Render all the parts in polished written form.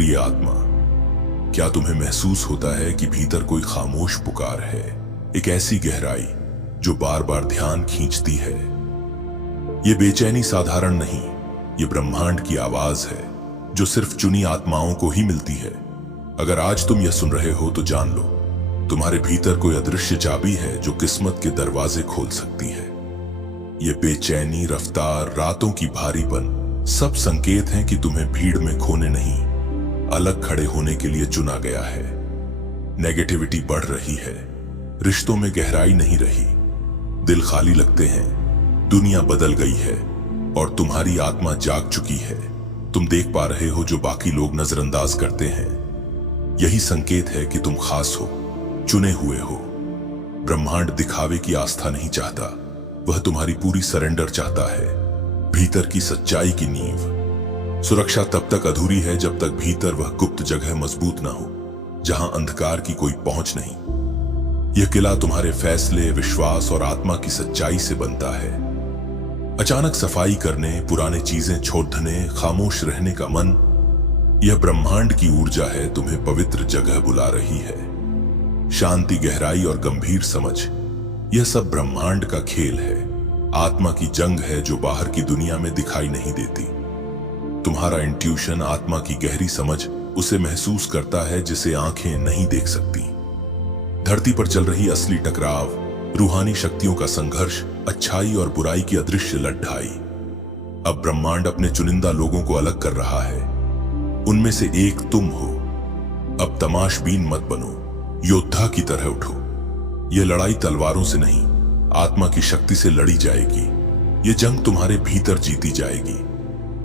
प्रिय आत्मा, क्या तुम्हें महसूस होता है कि भीतर कोई खामोश पुकार है, एक ऐसी गहराई जो बार बार ध्यान खींचती है? ये बेचैनी साधारण नहीं, ये ब्रह्मांड की आवाज है जो सिर्फ चुनी आत्माओं को ही मिलती है। अगर आज तुम यह सुन रहे हो तो जान लो, तुम्हारे भीतर कोई अदृश्य चाबी है जो किस्मत के दरवाजे खोल सकती है। ये बेचैनी, रफ्तार, रातों की भारीपन सब संकेत हैं कि तुम्हें भीड़ में खोने नहीं, अलग खड़े होने के लिए चुना गया है। नेगेटिविटी बढ़ रही है, रिश्तों में गहराई नहीं रही, दिल खाली लगते हैं, दुनिया बदल गई है और तुम्हारी आत्मा जाग चुकी है। तुम देख पा रहे हो जो बाकी लोग नजरअंदाज करते हैं। यही संकेत है कि तुम खास हो, चुने हुए हो। ब्रह्मांड दिखावे की आस्था नहीं चाहता, वह तुम्हारी पूरी सरेंडर चाहता है, भीतर की सच्चाई की नींव। सुरक्षा तब तक अधूरी है जब तक भीतर वह गुप्त जगह मजबूत ना हो, जहां अंधकार की कोई पहुंच नहीं। यह किला तुम्हारे फैसले, विश्वास और आत्मा की सच्चाई से बनता है। अचानक सफाई करने, पुराने चीजें छोड़ने, खामोश रहने का मन, यह ब्रह्मांड की ऊर्जा है तुम्हें पवित्र जगह बुला रही है। शांति, गहराई और गंभीर समझ, यह सब ब्रह्मांड का खेल है। आत्मा की जंग है जो बाहर की दुनिया में दिखाई नहीं देती। तुम्हारा इंट्यूशन, आत्मा की गहरी समझ, उसे महसूस करता है जिसे आंखें नहीं देख सकती। धरती पर चल रही असली टकराव, रूहानी शक्तियों का संघर्ष, अच्छाई और बुराई की अदृश्य लड़ाई। अब ब्रह्मांड अपने चुनिंदा लोगों को अलग कर रहा है, उनमें से एक तुम हो। अब तमाशबीन मत बनो, योद्धा की तरह उठो। यह लड़ाई तलवारों से नहीं, आत्मा की शक्ति से लड़ी जाएगी। यह जंग तुम्हारे भीतर जीती जाएगी।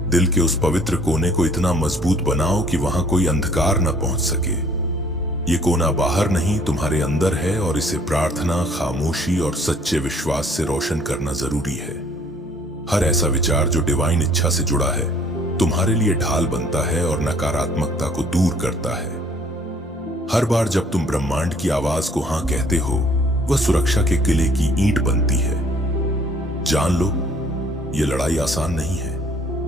दिल के उस पवित्र कोने को इतना मजबूत बनाओ कि वहां कोई अंधकार न पहुंच सके। ये कोना बाहर नहीं, तुम्हारे अंदर है और इसे प्रार्थना, खामोशी और सच्चे विश्वास से रोशन करना जरूरी है। हर ऐसा विचार जो डिवाइन इच्छा से जुड़ा है तुम्हारे लिए ढाल बनता है और नकारात्मकता को दूर करता है। हर बार जब तुम ब्रह्मांड की आवाज को हां कहते हो, वह सुरक्षा के किले की ईंट बनती है। जान लो, यह लड़ाई आसान नहीं है।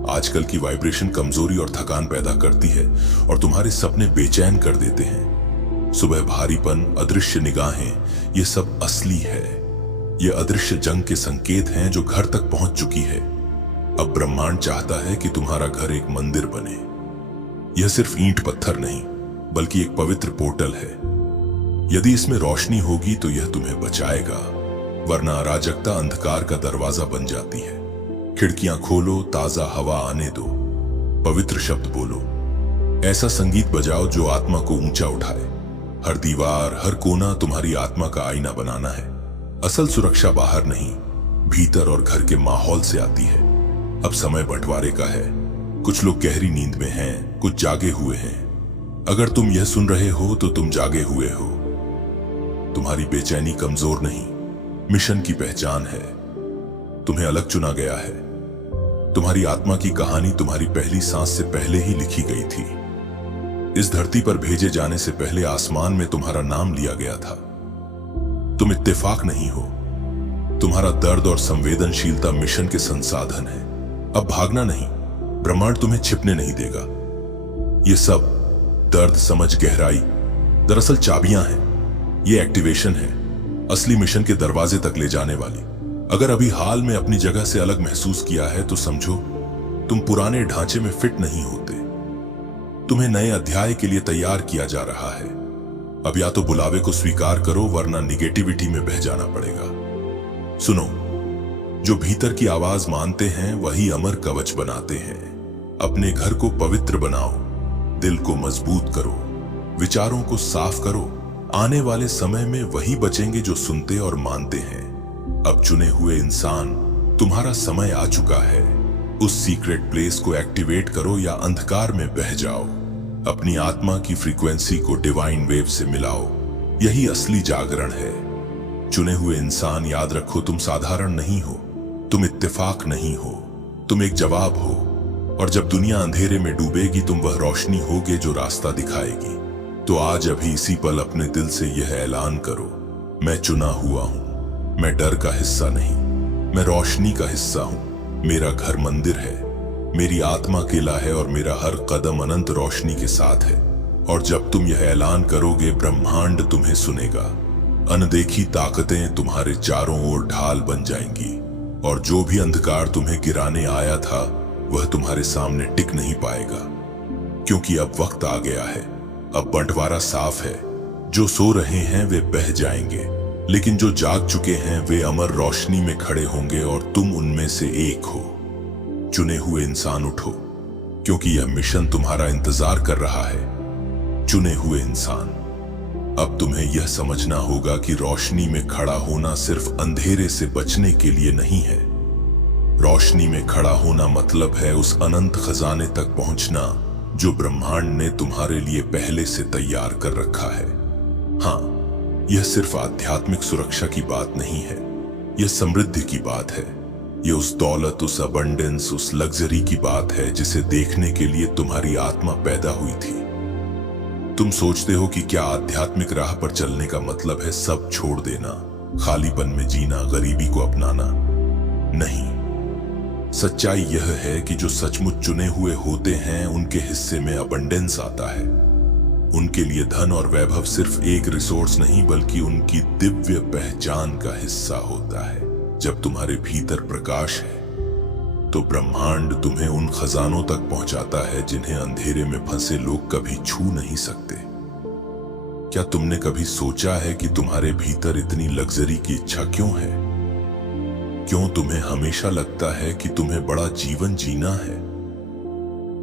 आजकल की वाइब्रेशन कमजोरी और थकान पैदा करती है और तुम्हारे सपने बेचैन कर देते हैं। सुबह भारीपन, अदृश्य निगाहें, यह सब असली है। यह अदृश्य जंग के संकेत हैं जो घर तक पहुंच चुकी है। अब ब्रह्मांड चाहता है कि तुम्हारा घर एक मंदिर बने। यह सिर्फ ईंट पत्थर नहीं, बल्कि एक पवित्र पोर्टल है। यदि इसमें रोशनी होगी तो यह तुम्हें बचाएगा, वरना अराजकता अंधकार का दरवाजा बन जाती है। खिड़कियां खोलो, ताजा हवा आने दो, पवित्र शब्द बोलो, ऐसा संगीत बजाओ जो आत्मा को ऊंचा उठाए। हर दीवार, हर कोना तुम्हारी आत्मा का आईना बनाना है। असल सुरक्षा बाहर नहीं, भीतर और घर के माहौल से आती है। अब समय बंटवारे का है। कुछ लोग गहरी नींद में हैं, कुछ जागे हुए हैं। अगर तुम यह सुन रहे हो तो तुम जागे हुए हो। तुम्हारी बेचैनी कमजोर नहीं, मिशन की पहचान है। तुम्हें अलग चुना गया है। तुम्हारी आत्मा की कहानी तुम्हारी पहली सांस से पहले ही लिखी गई थी। इस धरती पर भेजे जाने से पहले आसमान में तुम्हारा नाम लिया गया था। तुम इत्तेफाक नहीं हो। तुम्हारा दर्द और संवेदनशीलता मिशन के संसाधन है। अब भागना नहीं, ब्रह्मांड तुम्हें छिपने नहीं देगा। ये सब दर्द, समझ, गहराई दरअसल चाबियां हैं। ये एक्टिवेशन है, असली मिशन के दरवाजे तक ले जाने वाली। अगर अभी हाल में अपनी जगह से अलग महसूस किया है तो समझो तुम पुराने ढांचे में फिट नहीं होते। तुम्हें नए अध्याय के लिए तैयार किया जा रहा है। अब या तो बुलावे को स्वीकार करो, वरना निगेटिविटी में बह जाना पड़ेगा। सुनो, जो भीतर की आवाज मानते हैं वही अमर कवच बनाते हैं। अपने घर को पवित्र बनाओ, दिल को मजबूत करो, विचारों को साफ करो। आने वाले समय में वही बचेंगे जो सुनते और मानते हैं। अब चुने हुए इंसान, तुम्हारा समय आ चुका है। उस सीक्रेट प्लेस को एक्टिवेट करो या अंधकार में बह जाओ। अपनी आत्मा की फ्रीक्वेंसी को डिवाइन वेव से मिलाओ। यही असली जागरण है। चुने हुए इंसान, याद रखो, तुम साधारण नहीं हो, तुम इत्तेफाक नहीं हो, तुम एक जवाब हो। और जब दुनिया अंधेरे में डूबेगी, तुम वह रोशनी होगे जो रास्ता दिखाएगी। तो आज अभी इसी पल अपने दिल से यह ऐलान करो, मैं चुना हुआ हूं। मैं डर का हिस्सा नहीं, मैं रोशनी का हिस्सा हूं। मेरा घर मंदिर है, मेरी आत्मा अकेला है और मेरा हर कदम अनंत रोशनी के साथ है। और जब तुम यह ऐलान करोगे, ब्रह्मांड तुम्हें सुनेगा। अनदेखी ताकतें तुम्हारे चारों ओर ढाल बन जाएंगी और जो भी अंधकार तुम्हें गिराने आया था वह तुम्हारे सामने टिक नहीं पाएगा, क्योंकि अब वक्त आ गया है। अब बंटवारा साफ है। जो सो रहे हैं वे बह जाएंगे, लेकिन जो जाग चुके हैं वे अमर रोशनी में खड़े होंगे और तुम उनमें से एक हो। चुने हुए इंसान उठो, क्योंकि यह मिशन तुम्हारा इंतजार कर रहा है। चुने हुए इंसान, अब तुम्हें यह समझना होगा कि रोशनी में खड़ा होना सिर्फ अंधेरे से बचने के लिए नहीं है। रोशनी में खड़ा होना मतलब है उस अनंत खजाने तक पहुंचना जो ब्रह्मांड ने तुम्हारे लिए पहले से तैयार कर रखा है। हाँ, यह सिर्फ आध्यात्मिक सुरक्षा की बात नहीं है, यह समृद्धि की बात है। यह उस दौलत, उस अबंडेंस, उस लग्जरी की बात है जिसे देखने के लिए तुम्हारी आत्मा पैदा हुई थी। तुम सोचते हो कि क्या आध्यात्मिक राह पर चलने का मतलब है सब छोड़ देना, खालीपन में जीना, गरीबी को अपनाना? नहीं, सच्चाई यह है कि जो सचमुच चुने हुए होते हैं उनके हिस्से में अबंडेंस आता है। उनके लिए धन और वैभव सिर्फ एक रिसोर्स नहीं बल्कि उनकी दिव्य पहचान का हिस्सा होता है। जब तुम्हारे भीतर प्रकाश है तो ब्रह्मांड तुम्हें उन खजानों तक पहुंचाता है जिन्हें अंधेरे में फंसे लोग कभी छू नहीं सकते। क्या तुमने कभी सोचा है कि तुम्हारे भीतर इतनी लग्जरी की इच्छा क्यों है? क्यों तुम्हें हमेशा लगता है कि तुम्हें बड़ा जीवन जीना है?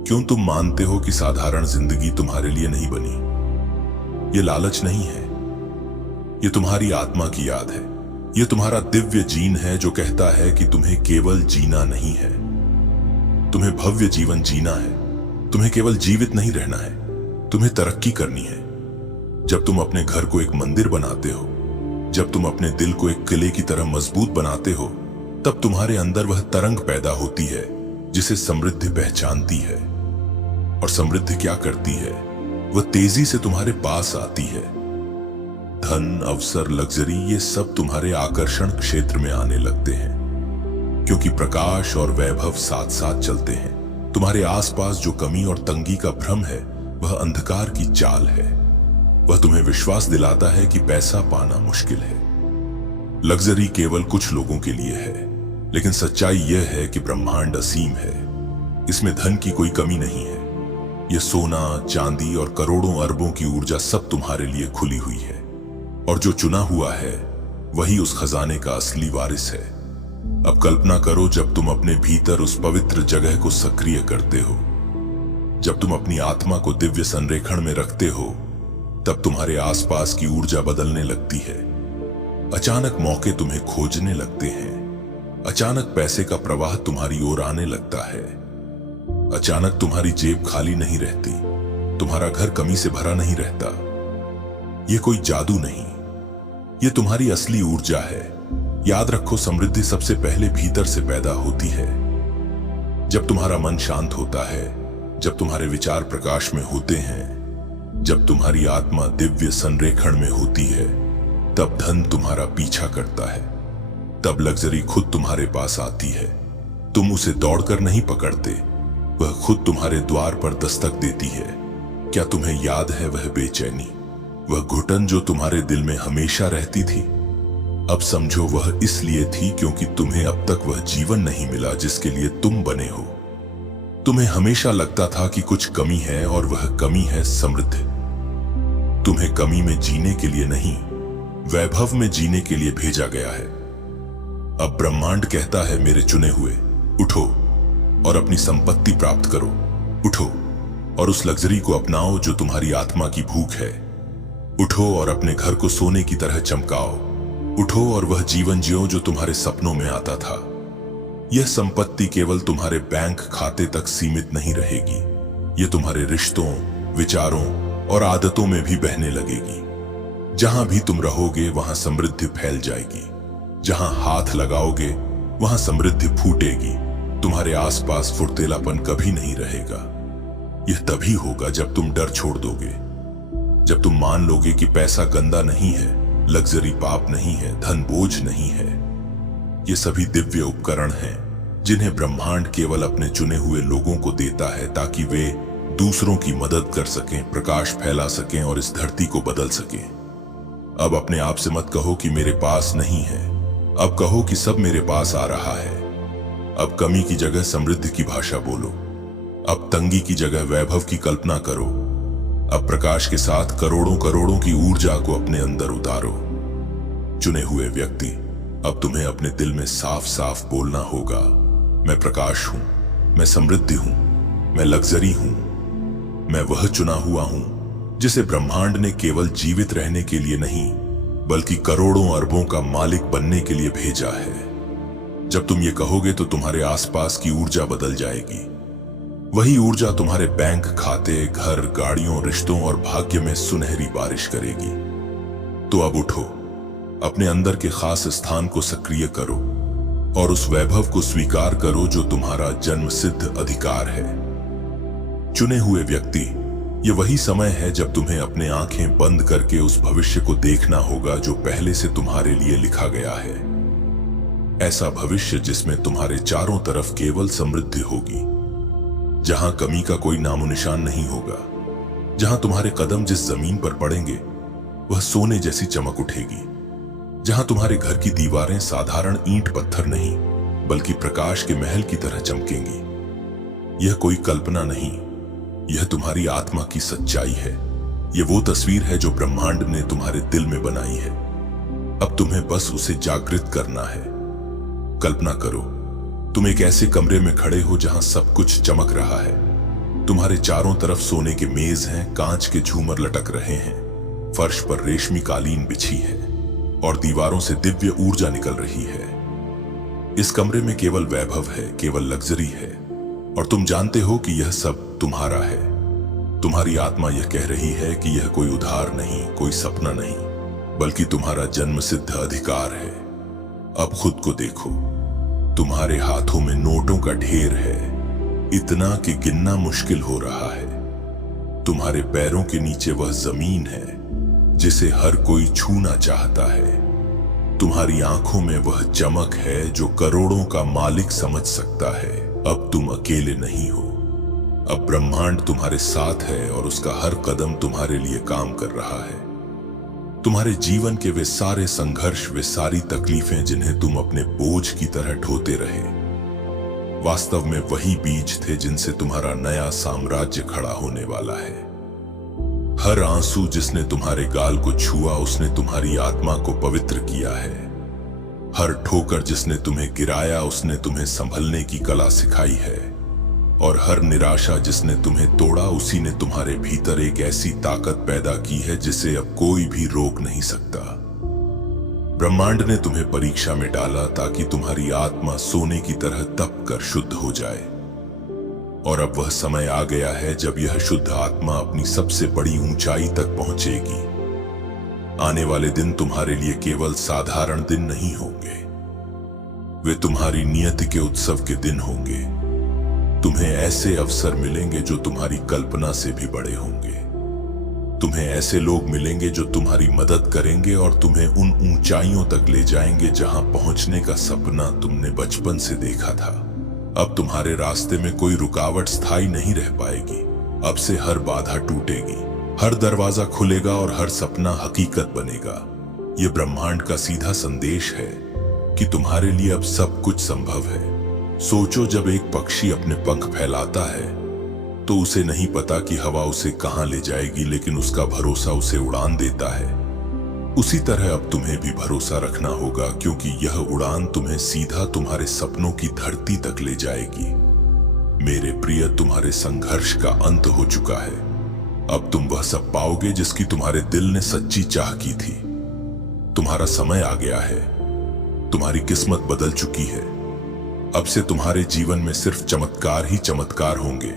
क्यों तुम मानते हो कि साधारण जिंदगी तुम्हारे लिए नहीं बनी? ये लालच नहीं है, ये तुम्हारी आत्मा की याद है। ये तुम्हारा दिव्य जीन है जो कहता है कि तुम्हें केवल जीना नहीं है, तुम्हें भव्य जीवन जीना है। तुम्हें केवल जीवित नहीं रहना है, तुम्हें तरक्की करनी है। जब तुम अपने घर को एक मंदिर बनाते हो, जब तुम अपने दिल को एक किले की तरह मजबूत बनाते हो, तब तुम्हारे अंदर वह तरंग पैदा होती है जिसे समृद्धि पहचानती है। और समृद्धि क्या करती है? वह तेजी से तुम्हारे पास आती है। धन, अवसर, लग्जरी, ये सब तुम्हारे आकर्षण क्षेत्र में आने लगते हैं, क्योंकि प्रकाश और वैभव साथ साथ चलते हैं। तुम्हारे आसपास जो कमी और तंगी का भ्रम है वह अंधकार की चाल है। वह तुम्हें विश्वास दिलाता है कि पैसा पाना मुश्किल है, लग्जरी केवल कुछ लोगों के लिए है। लेकिन सच्चाई यह है कि ब्रह्मांड असीम है, इसमें धन की कोई कमी नहीं है। यह सोना, चांदी और करोड़ों अरबों की ऊर्जा सब तुम्हारे लिए खुली हुई है। और जो चुना हुआ है वही उस खजाने का असली वारिस है। अब कल्पना करो, जब तुम अपने भीतर उस पवित्र जगह को सक्रिय करते हो, जब तुम अपनी आत्मा को दिव्य संरेखण में रखते हो, तब तुम्हारे आसपास की ऊर्जा बदलने लगती है। अचानक मौके तुम्हें खोजने लगते हैं, अचानक पैसे का प्रवाह तुम्हारी ओर आने लगता है, अचानक तुम्हारी जेब खाली नहीं रहती, तुम्हारा घर कमी से भरा नहीं रहता। यह कोई जादू नहीं, यह तुम्हारी असली ऊर्जा है। याद रखो, समृद्धि सबसे पहले भीतर से पैदा होती है। जब तुम्हारा मन शांत होता है, जब तुम्हारे विचार प्रकाश में होते हैं, जब तुम्हारी आत्मा दिव्य संरेखण में होती है, तब धन तुम्हारा पीछा करता है, तब लग्जरी खुद तुम्हारे पास आती है। तुम उसे दौड़कर नहीं पकड़ते, वह खुद तुम्हारे द्वार पर दस्तक देती है। क्या तुम्हें याद है वह बेचैनी, वह घुटन जो तुम्हारे दिल में हमेशा रहती थी? अब समझो, वह इसलिए थी क्योंकि तुम्हें अब तक वह जीवन नहीं मिला जिसके लिए तुम बने हो। तुम्हें हमेशा लगता था कि कुछ कमी है, और वह कमी है समृद्धि। तुम्हें कमी में जीने के लिए नहीं, वैभव में जीने के लिए भेजा गया है। अब ब्रह्मांड कहता है, मेरे चुने हुए, उठो और अपनी संपत्ति प्राप्त करो। उठो और उस लग्जरी को अपनाओ जो तुम्हारी आत्मा की भूख है। उठो और अपने घर को सोने की तरह चमकाओ। उठो और वह जीवन जियो जो तुम्हारे सपनों में आता था। यह संपत्ति केवल तुम्हारे बैंक खाते तक सीमित नहीं रहेगी, यह तुम्हारे रिश्तों, विचारों और आदतों में भी बहने लगेगी। जहां भी तुम रहोगे वहां समृद्धि फैल जाएगी। जहां हाथ लगाओगे वहां समृद्धि फूटेगी। तुम्हारे आसपास फुर्तीलापन कभी नहीं रहेगा। यह तभी होगा जब तुम डर छोड़ दोगे, जब तुम मान लोगे कि पैसा गंदा नहीं है, लग्जरी पाप नहीं है, धन बोझ नहीं है। ये सभी दिव्य उपकरण हैं जिन्हें ब्रह्मांड केवल अपने चुने हुए लोगों को देता है ताकि वे दूसरों की मदद कर सकें, प्रकाश फैला सकें और इस धरती को बदल सकें। अब अपने आप से मत कहो कि मेरे पास नहीं है, अब कहो कि सब मेरे पास आ रहा है। अब कमी की जगह समृद्धि की भाषा बोलो। अब तंगी की जगह वैभव की कल्पना करो। अब प्रकाश के साथ करोड़ों करोड़ों की ऊर्जा को अपने अंदर उतारो। चुने हुए व्यक्ति, अब तुम्हें अपने दिल में साफ साफ बोलना होगा, मैं प्रकाश हूं, मैं समृद्धि हूं, मैं लग्जरी हूं, मैं वह चुना हुआ हूं जिसे ब्रह्मांड ने केवल जीवित रहने के लिए नहीं बल्कि करोड़ों अरबों का मालिक बनने के लिए भेजा है। जब तुम ये कहोगे तो तुम्हारे आसपास की ऊर्जा बदल जाएगी। वही ऊर्जा तुम्हारे बैंक खाते, घर, गाड़ियों, रिश्तों और भाग्य में सुनहरी बारिश करेगी। तो अब उठो, अपने अंदर के खास स्थान को सक्रिय करो और उस वैभव को स्वीकार करो जो तुम्हारा जन्म सिद्ध अधिकार है। चुने हुए व्यक्ति, ये वही समय है जब तुम्हें अपने आंखें बंद करके उस भविष्य को देखना होगा जो पहले से तुम्हारे लिए लिखा गया है। ऐसा भविष्य जिसमें तुम्हारे चारों तरफ केवल समृद्धि होगी, जहां कमी का कोई नामो निशान नहीं होगा, जहां तुम्हारे कदम जिस जमीन पर पड़ेंगे वह सोने जैसी चमक उठेगी, जहां तुम्हारे घर की दीवारें साधारण ईंट पत्थर नहीं बल्कि प्रकाश के महल की तरह चमकेंगी। यह कोई कल्पना नहीं, यह तुम्हारी आत्मा की सच्चाई है। यह वो तस्वीर है जो ब्रह्मांड ने तुम्हारे दिल में बनाई है। अब तुम्हें बस उसे जागृत करना है। कल्पना करो, तुम एक ऐसे कमरे में खड़े हो जहां सब कुछ चमक रहा है। तुम्हारे चारों तरफ सोने के मेज हैं, कांच के झूमर लटक रहे हैं, फर्श पर रेशमी कालीन बिछी है और दीवारों से दिव्य ऊर्जा निकल रही है। इस कमरे में केवल वैभव है, केवल लग्जरी है और तुम जानते हो कि यह सब तुम्हारा है। तुम्हारी आत्मा यह कह रही है कि यह कोई उधार नहीं, कोई सपना नहीं, बल्कि तुम्हारा जन्म सिद्ध अधिकार है। अब खुद को देखो, तुम्हारे हाथों में नोटों का ढेर है, इतना कि गिनना मुश्किल हो रहा है। तुम्हारे पैरों के नीचे वह जमीन है जिसे हर कोई छूना चाहता है। तुम्हारी आंखों में वह चमक है जो करोड़ों का मालिक समझ सकता है। अब तुम अकेले नहीं हो, अब ब्रह्मांड तुम्हारे साथ है और उसका हर कदम तुम्हारे लिए काम कर रहा है। तुम्हारे जीवन के वे सारे संघर्ष, वे सारी तकलीफें जिन्हें तुम अपने बोझ की तरह ढोते रहे, वास्तव में वही बीज थे जिनसे तुम्हारा नया साम्राज्य खड़ा होने वाला है। हर आंसू जिसने तुम्हारे गाल को छुआ उसने तुम्हारी आत्मा को पवित्र किया है। हर ठोकर जिसने तुम्हें गिराया उसने तुम्हें संभलने की कला सिखाई है और हर निराशा जिसने तुम्हें तोड़ा उसी ने तुम्हारे भीतर एक ऐसी ताकत पैदा की है जिसे अब कोई भी रोक नहीं सकता। ब्रह्मांड ने तुम्हें परीक्षा में डाला ताकि तुम्हारी आत्मा सोने की तरह तप कर शुद्ध हो जाए और अब वह समय आ गया है जब यह शुद्ध आत्मा अपनी सबसे बड़ी ऊंचाई तक पहुंचेगी। आने वाले दिन तुम्हारे लिए केवल साधारण दिन नहीं होंगे, वे तुम्हारी नियति के उत्सव के दिन होंगे। तुम्हें ऐसे अवसर मिलेंगे जो तुम्हारी कल्पना से भी बड़े होंगे। तुम्हें ऐसे लोग मिलेंगे जो तुम्हारी मदद करेंगे और तुम्हें उन ऊंचाइयों तक ले जाएंगे जहां पहुंचने का सपना तुमने बचपन से देखा था। अब तुम्हारे रास्ते में कोई रुकावट स्थायी नहीं रह पाएगी। अब से हर बाधा टूटेगी, हर दरवाजा खुलेगा और हर सपना हकीकत बनेगा। यह ब्रह्मांड का सीधा संदेश है कि तुम्हारे लिए अब सब कुछ संभव है। सोचो, जब एक पक्षी अपने पंख फैलाता है तो उसे नहीं पता कि हवा उसे कहां ले जाएगी, लेकिन उसका भरोसा उसे उड़ान देता है। उसी तरह अब तुम्हें भी भरोसा रखना होगा, क्योंकि यह उड़ान तुम्हें सीधा तुम्हारे सपनों की धरती तक ले जाएगी। मेरे प्रिय, तुम्हारे संघर्ष का अंत हो चुका है। अब तुम वह सब पाओगे जिसकी तुम्हारे दिल ने सच्ची चाह की थी। तुम्हारा समय आ गया है, तुम्हारी किस्मत बदल चुकी है। अब से तुम्हारे जीवन में सिर्फ चमत्कार ही चमत्कार होंगे।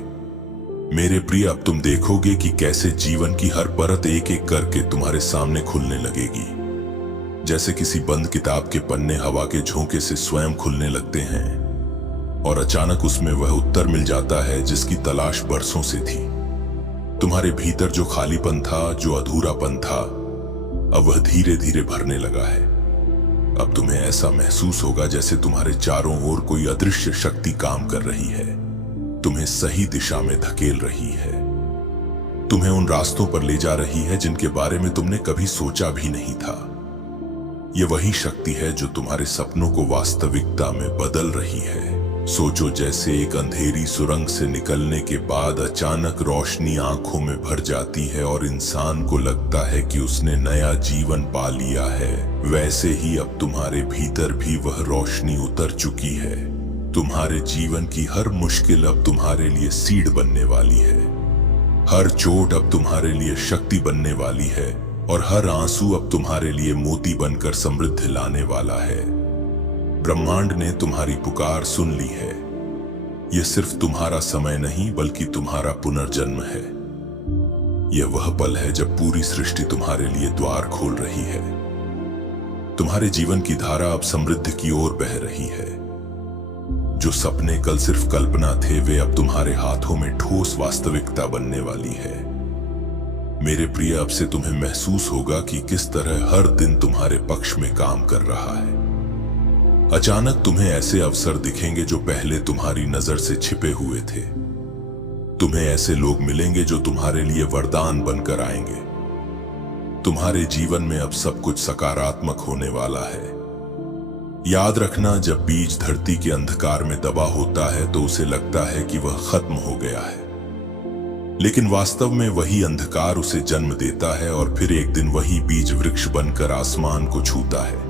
मेरे प्रिय, अब तुम देखोगे कि कैसे जीवन की हर परत एक एक करके तुम्हारे सामने खुलने लगेगी। जैसे किसी बंद किताब के पन्ने हवा के झोंके से स्वयं खुलने लगते हैं और अचानक उसमें वह उत्तर मिल जाता है जिसकी तलाश बरसों से थी। तुम्हारे भीतर जो खालीपन था, जो अधूरापन था, अब वह धीरे धीरे भरने लगा है। अब तुम्हें ऐसा महसूस होगा जैसे तुम्हारे चारों ओर कोई अदृश्य शक्ति काम कर रही है, तुम्हें सही दिशा में धकेल रही है, तुम्हें उन रास्तों पर ले जा रही है जिनके बारे में तुमने कभी सोचा भी नहीं था। यह वही शक्ति है जो तुम्हारे सपनों को वास्तविकता में बदल रही है। सोचो जैसे एक अंधेरी सुरंग से निकलने के बाद अचानक रोशनी आंखों में भर जाती है और इंसान को लगता है कि उसने नया जीवन पा लिया है। वैसे ही अब तुम्हारे भीतर भी वह रोशनी उतर चुकी है। तुम्हारे जीवन की हर मुश्किल अब तुम्हारे लिए सीढ़ बनने वाली है, हर चोट अब तुम्हारे लिए शक्ति बनने वाली है और हर आंसू अब तुम्हारे लिए मोती बनकर समृद्धि लाने वाला है। ब्रह्मांड ने तुम्हारी पुकार सुन ली है। यह सिर्फ तुम्हारा समय नहीं बल्कि तुम्हारा पुनर्जन्म है। यह वह पल है जब पूरी सृष्टि तुम्हारे लिए द्वार खोल रही है। तुम्हारे जीवन की धारा अब समृद्धि की ओर बह रही है। जो सपने कल सिर्फ कल्पना थे वे अब तुम्हारे हाथों में ठोस वास्तविकता बनने वाली है। मेरे प्रिय, अब से तुम्हें महसूस होगा कि किस तरह हर दिन तुम्हारे पक्ष में काम कर रहा है। अचानक तुम्हें ऐसे अवसर दिखेंगे जो पहले तुम्हारी नजर से छिपे हुए थे। तुम्हें ऐसे लोग मिलेंगे जो तुम्हारे लिए वरदान बनकर आएंगे। तुम्हारे जीवन में अब सब कुछ सकारात्मक होने वाला है। याद रखना, जब बीज धरती के अंधकार में दबा होता है तो उसे लगता है कि वह खत्म हो गया है, लेकिन वास्तव में वही अंधकार उसे जन्म देता है और फिर एक दिन वही बीज वृक्ष बनकर आसमान को छूता है।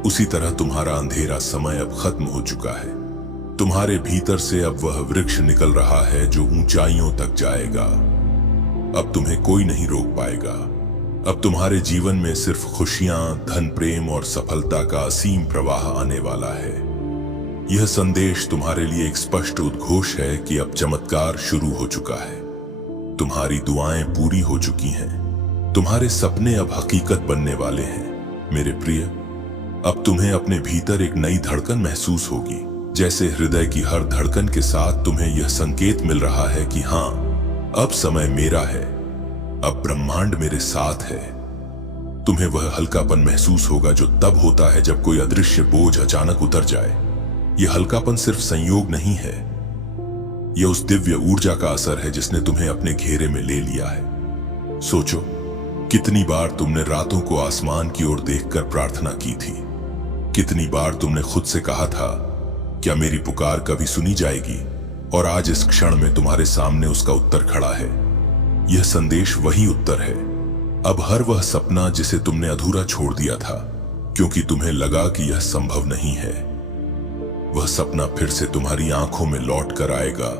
उसी तरह तुम्हारा अंधेरा समय अब खत्म हो चुका है। तुम्हारे भीतर से अब वह वृक्ष निकल रहा है जो ऊंचाइयों तक जाएगा। अब तुम्हें कोई नहीं रोक पाएगा। अब तुम्हारे जीवन में सिर्फ खुशियां, धन, प्रेम और सफलता का असीम प्रवाह आने वाला है। यह संदेश तुम्हारे लिए एक स्पष्ट उद्घोष है कि अब चमत्कार शुरू हो चुका है। तुम्हारी दुआएं पूरी हो चुकी हैं। तुम्हारे सपने अब हकीकत बनने वाले हैं। मेरे प्रिय, अब तुम्हें अपने भीतर एक नई धड़कन महसूस होगी, जैसे हृदय की हर धड़कन के साथ तुम्हें यह संकेत मिल रहा है कि हाँ, अब समय मेरा है, अब ब्रह्मांड मेरे साथ है। तुम्हें वह हल्कापन महसूस होगा जो तब होता है जब कोई अदृश्य बोझ अचानक उतर जाए। यह हल्कापन सिर्फ संयोग नहीं है, यह उस दिव्य ऊर्जा का असर है जिसने तुम्हें अपने घेरे में ले लिया है। सोचो, कितनी बार तुमने रातों को आसमान की ओर देखकर प्रार्थना की थी। कितनी बार तुमने खुद से कहा था, क्या मेरी पुकार कभी सुनी जाएगी? और आज इस क्षण में तुम्हारे सामने उसका उत्तर खड़ा है। यह संदेश वही उत्तर है। अब हर वह सपना जिसे तुमने अधूरा छोड़ दिया था क्योंकि तुम्हें लगा कि यह संभव नहीं है, वह सपना फिर से तुम्हारी आंखों में लौट कर आएगा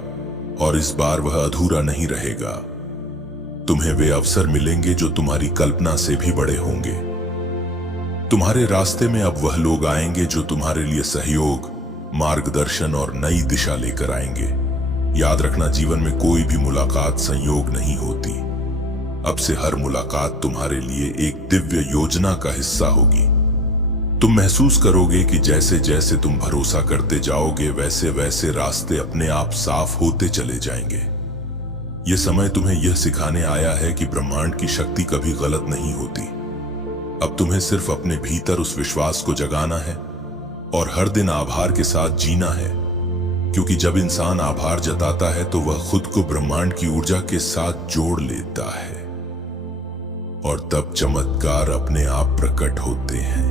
और इस बार वह अधूरा नहीं रहेगा। तुम्हें वे अवसर मिलेंगे जो तुम्हारी कल्पना से भी बड़े होंगे। तुम्हारे रास्ते में अब वह लोग आएंगे जो तुम्हारे लिए सहयोग, मार्गदर्शन और नई दिशा लेकर आएंगे। याद रखना, जीवन में कोई भी मुलाकात संयोग नहीं होती। अब से हर मुलाकात तुम्हारे लिए एक दिव्य योजना का हिस्सा होगी। तुम महसूस करोगे कि जैसे जैसे तुम भरोसा करते जाओगे वैसे वैसे रास्ते अपने आप साफ होते चले जाएंगे। यह समय तुम्हें यह सिखाने आया है कि ब्रह्मांड की शक्ति कभी गलत नहीं होती। अब तुम्हें सिर्फ अपने भीतर उस विश्वास को जगाना है और हर दिन आभार के साथ जीना है, क्योंकि जब इंसान आभार जताता है तो वह खुद को ब्रह्मांड की ऊर्जा के साथ जोड़ लेता है और तब चमत्कार अपने आप प्रकट होते हैं।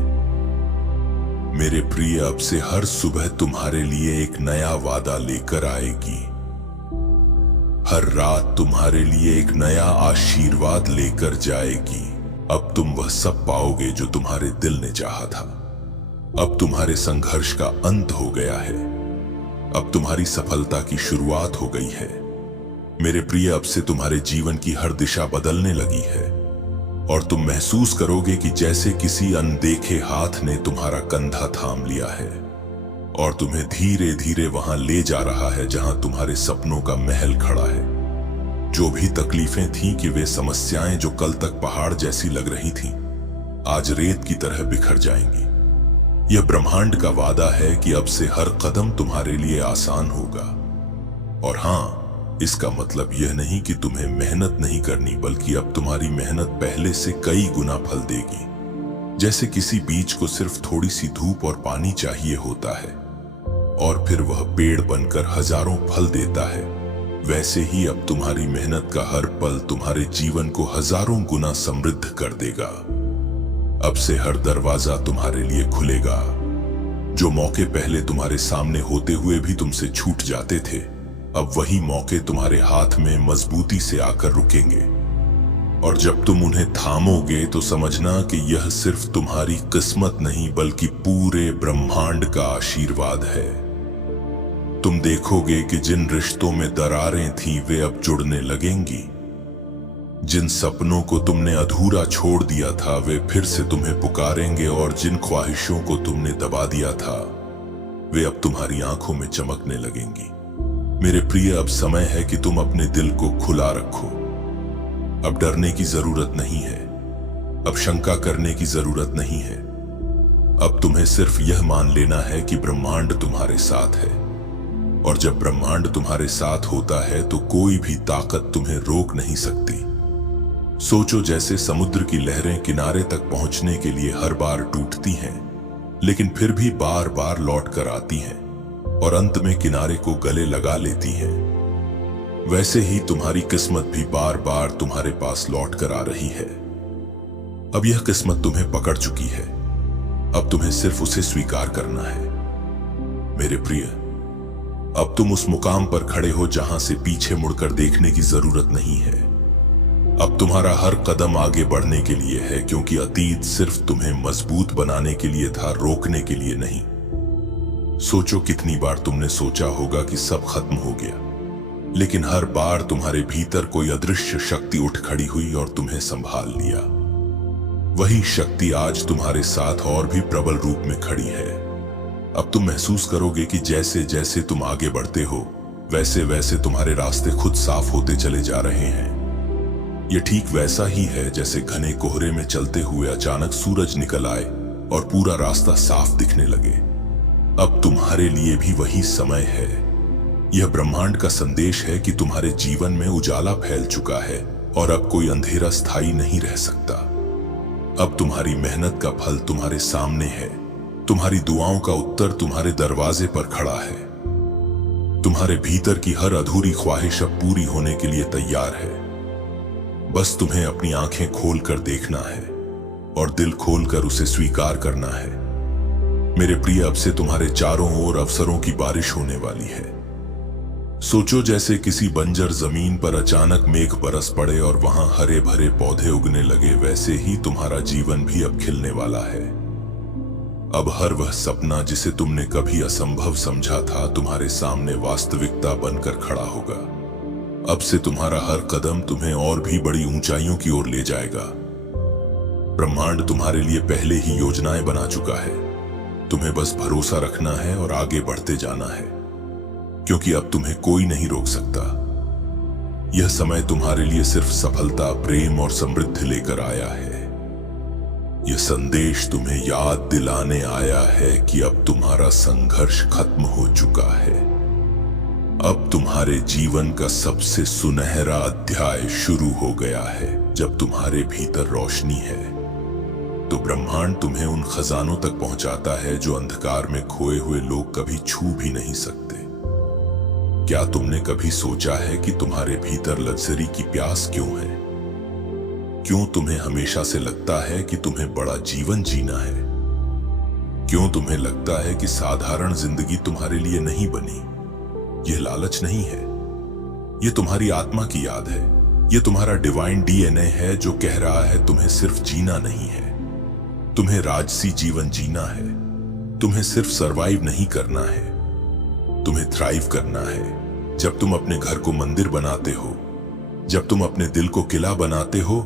मेरे प्रिय, अब से हर सुबह तुम्हारे लिए एक नया वादा लेकर आएगी। हर रात तुम्हारे लिए एक नया आशीर्वाद लेकर जाएगी। अब तुम वह सब पाओगे जो तुम्हारे दिल ने चाहा था। अब तुम्हारे संघर्ष का अंत हो गया है। अब तुम्हारी सफलता की शुरुआत हो गई है। मेरे प्रिय, अब से तुम्हारे जीवन की हर दिशा बदलने लगी है और तुम महसूस करोगे कि जैसे किसी अनदेखे हाथ ने तुम्हारा कंधा थाम लिया है और तुम्हें धीरे धीरे वहां ले जा रहा है जहां तुम्हारे सपनों का महल खड़ा है। जो भी तकलीफें थीं कि वे समस्याएं जो कल तक पहाड़ जैसी लग रही थीं, आज रेत की तरह बिखर जाएंगी। यह ब्रह्मांड का वादा है कि अब से हर कदम तुम्हारे लिए आसान होगा। और हां, इसका मतलब यह नहीं कि तुम्हें मेहनत नहीं करनी, बल्कि अब तुम्हारी मेहनत पहले से कई गुना फल देगी। जैसे किसी बीज को सिर्फ थोड़ी सी धूप और पानी चाहिए होता है और फिर वह पेड़ बनकर हजारों फल देता है, वैसे ही अब तुम्हारी मेहनत का हर पल तुम्हारे जीवन को हजारों गुना समृद्ध कर देगा। अब से हर दरवाजा तुम्हारे लिए खुलेगा। जो मौके पहले तुम्हारे सामने होते हुए भी तुमसे छूट जाते थे, अब वही मौके तुम्हारे हाथ में मजबूती से आकर रुकेंगे। और जब तुम उन्हें थामोगे तो समझना कि यह सिर्फ तुम्हारी किस्मत नहीं बल्कि पूरे ब्रह्मांड का आशीर्वाद है। तुम देखोगे कि जिन रिश्तों में दरारें थीं वे अब जुड़ने लगेंगी। जिन सपनों को तुमने अधूरा छोड़ दिया था वे फिर से तुम्हें पुकारेंगे और जिन ख्वाहिशों को तुमने दबा दिया था वे अब तुम्हारी आंखों में चमकने लगेंगी। मेरे प्रिय, अब समय है कि तुम अपने दिल को खुला रखो। अब डरने की जरूरत नहीं है, अब शंका करने की जरूरत नहीं है। अब तुम्हें सिर्फ यह मान लेना है कि ब्रह्मांड तुम्हारे साथ है, और जब ब्रह्मांड तुम्हारे साथ होता है तो कोई भी ताकत तुम्हें रोक नहीं सकती। सोचो जैसे समुद्र की लहरें किनारे तक पहुंचने के लिए हर बार टूटती हैं, लेकिन फिर भी बार बार लौट कर आती हैं और अंत में किनारे को गले लगा लेती हैं। वैसे ही तुम्हारी किस्मत भी बार बार तुम्हारे पास लौट कर आ रही है। अब यह किस्मत तुम्हें पकड़ चुकी है, अब तुम्हें सिर्फ उसे स्वीकार करना है। मेरे प्रिय, अब तुम उस मुकाम पर खड़े हो जहां से पीछे मुड़कर देखने की जरूरत नहीं है। अब तुम्हारा हर कदम आगे बढ़ने के लिए है, क्योंकि अतीत सिर्फ तुम्हें मजबूत बनाने के लिए था, रोकने के लिए नहीं। सोचो कितनी बार तुमने सोचा होगा कि सब खत्म हो गया, लेकिन हर बार तुम्हारे भीतर कोई अदृश्य शक्ति उठ खड़ी हुई और तुम्हें संभाल लिया। वही शक्ति आज तुम्हारे साथ और भी प्रबल रूप में खड़ी है। अब तुम महसूस करोगे कि जैसे जैसे तुम आगे बढ़ते हो वैसे वैसे तुम्हारे रास्ते खुद साफ होते चले जा रहे हैं। यह ठीक वैसा ही है जैसे घने कोहरे में चलते हुए अचानक सूरज निकल आए और पूरा रास्ता साफ दिखने लगे। अब तुम्हारे लिए भी वही समय है। यह ब्रह्मांड का संदेश है कि तुम्हारे जीवन में उजाला फैल चुका है और अब कोई अंधेरा स्थायी नहीं रह सकता। अब तुम्हारी मेहनत का फल तुम्हारे सामने है, तुम्हारी दुआओं का उत्तर तुम्हारे दरवाजे पर खड़ा है। तुम्हारे भीतर की हर अधूरी ख्वाहिश अब पूरी होने के लिए तैयार है। बस तुम्हें अपनी आंखें खोलकर देखना है और दिल खोलकर उसे स्वीकार करना है। मेरे प्रिय, अब से तुम्हारे चारों ओर अवसरों की बारिश होने वाली है। सोचो जैसे किसी बंजर जमीन पर अचानक मेघ बरस पड़े और वहां हरे भरे पौधे उगने लगे, वैसे ही तुम्हारा जीवन भी अब खिलने वाला है। अब हर वह सपना जिसे तुमने कभी असंभव समझा था तुम्हारे सामने वास्तविकता बनकर खड़ा होगा। अब से तुम्हारा हर कदम तुम्हें और भी बड़ी ऊंचाइयों की ओर ले जाएगा। ब्रह्मांड तुम्हारे लिए पहले ही योजनाएं बना चुका है। तुम्हें बस भरोसा रखना है और आगे बढ़ते जाना है, क्योंकि अब तुम्हें कोई नहीं रोक सकता। यह समय तुम्हारे लिए सिर्फ सफलता, प्रेम और समृद्धि लेकर आया है। यह संदेश तुम्हें याद दिलाने आया है कि अब तुम्हारा संघर्ष खत्म हो चुका है। अब तुम्हारे जीवन का सबसे सुनहरा अध्याय शुरू हो गया है। जब तुम्हारे भीतर रोशनी है तो ब्रह्मांड तुम्हें उन खजानों तक पहुंचाता है जो अंधकार में खोए हुए लोग कभी छू भी नहीं सकते। क्या तुमने कभी सोचा है कि तुम्हारे भीतर लग्जरी की प्यास क्यों है? क्यों तुम्हें हमेशा से लगता है कि तुम्हें बड़ा जीवन जीना है? क्यों तुम्हें लगता है कि साधारण जिंदगी तुम्हारे लिए नहीं बनी? यह लालच नहीं है, यह तुम्हारी आत्मा की याद है। यह तुम्हारा डिवाइन डीएनए है जो कह रहा है तुम्हें सिर्फ जीना नहीं है, तुम्हें राजसी जीवन जीना है। तुम्हें सिर्फ सरवाइव नहीं करना है, तुम्हें थ्राइव करना है। जब तुम अपने घर को मंदिर बनाते हो, जब तुम अपने दिल को किला बनाते हो,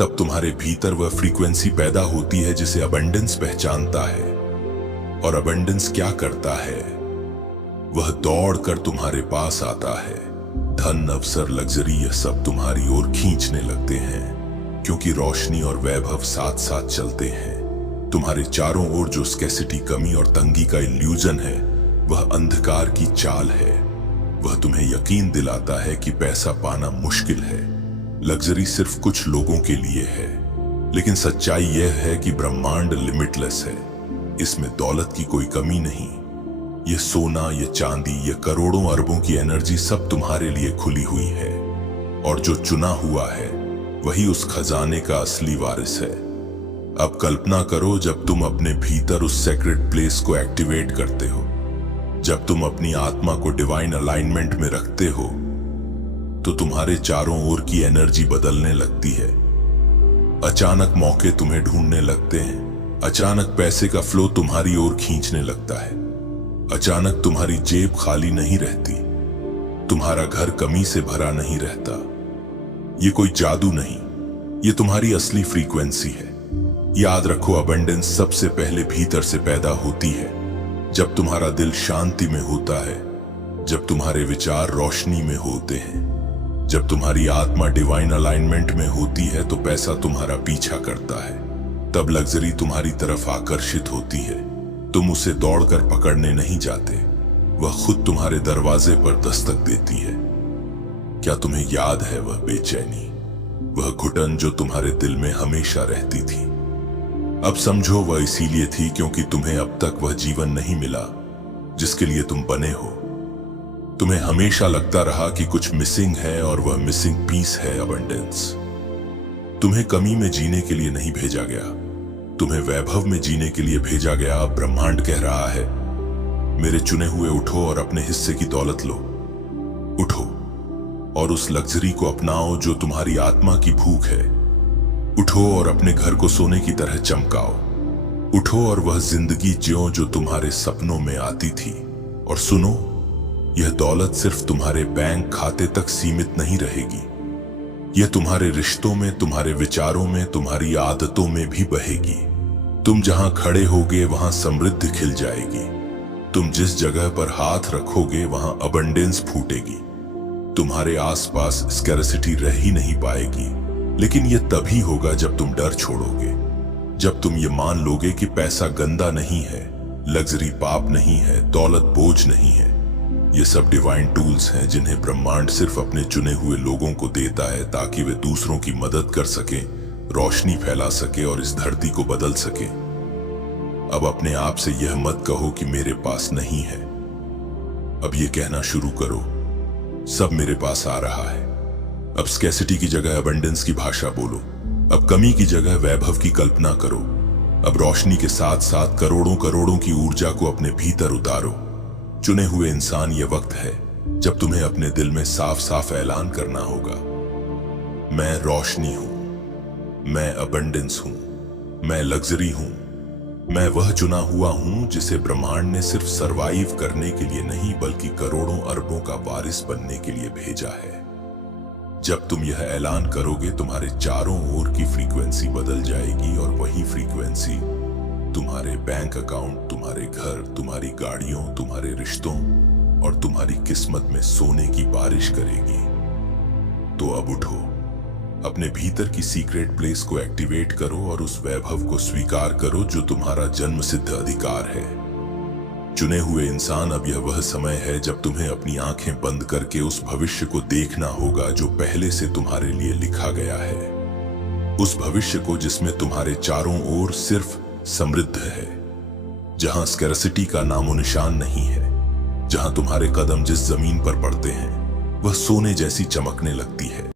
तब तुम्हारे भीतर वह फ्रीक्वेंसी पैदा होती है जिसे अबंडेंस पहचानता है। और अबंडेंस क्या करता है? वह दौड़कर तुम्हारे पास आता है। धन, अवसर, लग्जरी, यह सब तुम्हारी ओर खींचने लगते हैं, क्योंकि रोशनी और वैभव साथ साथ चलते हैं। तुम्हारे चारों ओर जो स्कैसिटी, कमी और तंगी का इल्यूजन है, वह अंधकार की चाल है। वह तुम्हें यकीन दिलाता है कि पैसा पाना मुश्किल है, लग्जरी सिर्फ कुछ लोगों के लिए है। लेकिन सच्चाई यह है कि ब्रह्मांड लिमिटलेस है। इसमें दौलत की कोई कमी नहीं। ये सोना, ये चांदी, ये करोड़ों अरबों की एनर्जी सब तुम्हारे लिए खुली हुई है। और जो चुना हुआ है वही उस खजाने का असली वारिस है। अब कल्पना करो जब तुम अपने भीतर उस सेक्रेट प्लेस को एक्टिवेट करते हो, जब तुम अपनी आत्मा को डिवाइन अलाइनमेंट में रखते हो, तो तुम्हारे चारों ओर की एनर्जी बदलने लगती है। अचानक मौके तुम्हें ढूंढने लगते हैं। अचानक पैसे का फ्लो तुम्हारी ओर खींचने लगता है। अचानक तुम्हारी जेब खाली नहीं रहती। तुम्हारा घर कमी से भरा नहीं रहता। ये कोई जादू नहीं, ये तुम्हारी असली फ्रीक्वेंसी है। याद रखो, अबंडेंस सबसे पहले भीतर से पैदा होती है। जब तुम्हारा दिल शांति में होता है, जब तुम्हारे विचार रोशनी में होते हैं, जब तुम्हारी आत्मा डिवाइन अलाइनमेंट में होती है, तो पैसा तुम्हारा पीछा करता है। तब लग्जरी तुम्हारी तरफ आकर्षित होती है। तुम उसे दौड़कर पकड़ने नहीं जाते, वह खुद तुम्हारे दरवाजे पर दस्तक देती है। क्या तुम्हें याद है वह बेचैनी, वह घुटन जो तुम्हारे दिल में हमेशा रहती थी? अब समझो वह इसीलिए थी क्योंकि तुम्हें अब तक वह जीवन नहीं मिला जिसके लिए तुम बने हो। तुम्हें हमेशा लगता रहा कि कुछ मिसिंग है, और वह मिसिंग पीस है अबंडेंस। तुम्हें कमी में जीने के लिए नहीं भेजा गया, तुम्हें वैभव में जीने के लिए भेजा गया। ब्रह्मांड कह रहा है, मेरे चुने हुए उठो और अपने हिस्से की दौलत लो। उठो और उस लग्जरी को अपनाओ जो तुम्हारी आत्मा की भूख है। उठो और अपने घर को सोने की तरह चमकाओ। उठो और वह जिंदगी जियो जो तुम्हारे सपनों में आती थी। और सुनो, यह दौलत सिर्फ तुम्हारे बैंक खाते तक सीमित नहीं रहेगी। यह तुम्हारे रिश्तों में, तुम्हारे विचारों में, तुम्हारी आदतों में भी बहेगी। तुम जहां खड़े होगे वहां समृद्धि खिल जाएगी। तुम जिस जगह पर हाथ रखोगे वहां अबंडेंस फूटेगी। तुम्हारे आसपास स्कैरसिटी रह ही नहीं पाएगी। लेकिन यह तभी होगा जब तुम डर छोड़ोगे, जब तुम ये मान लोगे कि पैसा गंदा नहीं है, लग्जरी पाप नहीं है, दौलत बोझ नहीं है। ये सब डिवाइन टूल्स हैं जिन्हें ब्रह्मांड सिर्फ अपने चुने हुए लोगों को देता है ताकि वे दूसरों की मदद कर सके, रोशनी फैला सके और इस धरती को बदल सके। अब अपने आप से यह मत कहो कि मेरे पास नहीं है। अब ये कहना शुरू करो, सब मेरे पास आ रहा है। अब स्कैसिटी की जगह अबंडेंस की भाषा बोलो। अब कमी की जगह वैभव की कल्पना करो। अब रोशनी के साथ साथ करोड़ों करोड़ों की ऊर्जा को अपने भीतर उतारो। चुने हुए इंसान, ये वक्त है जब तुम्हें अपने दिल में साफ साफ ऐलान करना होगा, मैं रोशनी हूं, मैं अबंडेंस हूं, मैं लग्जरी हूं, मैं वह चुना हुआ हूं जिसे ब्रह्मांड ने सिर्फ सरवाइव करने के लिए नहीं बल्कि करोड़ों अरबों का वारिस बनने के लिए भेजा है। जब तुम यह ऐलान करोगे, तुम्हारे चारों ओर की फ्रीक्वेंसी बदल जाएगी और वही फ्रीक्वेंसी तुम्हारे बैंक अकाउंट, तुम्हारे घर, तुम्हारी गाड़ियों, तुम्हारे रिश्तों और तुम्हारी किस्मत में सोने की बारिश करेगी। तो अब उठो, अपने भीतर की सीक्रेट प्लेस को एक्टिवेट करो और उस वैभव को स्वीकार करो जो तुम्हारा जन्म सिद्ध अधिकार है। चुने हुए इंसान, अब यह वह समय है जब तुम्हें अपनी आंखें बंद करके उस भविष्य को देखना होगा जो पहले से तुम्हारे लिए लिखा गया है। उस भविष्य को जिसमें तुम्हारे चारों ओर सिर्फ समृद्ध है, जहां स्कैरसिटी का नामो निशान नहीं है, जहां तुम्हारे कदम जिस जमीन पर पड़ते हैं वह सोने जैसी चमकने लगती है।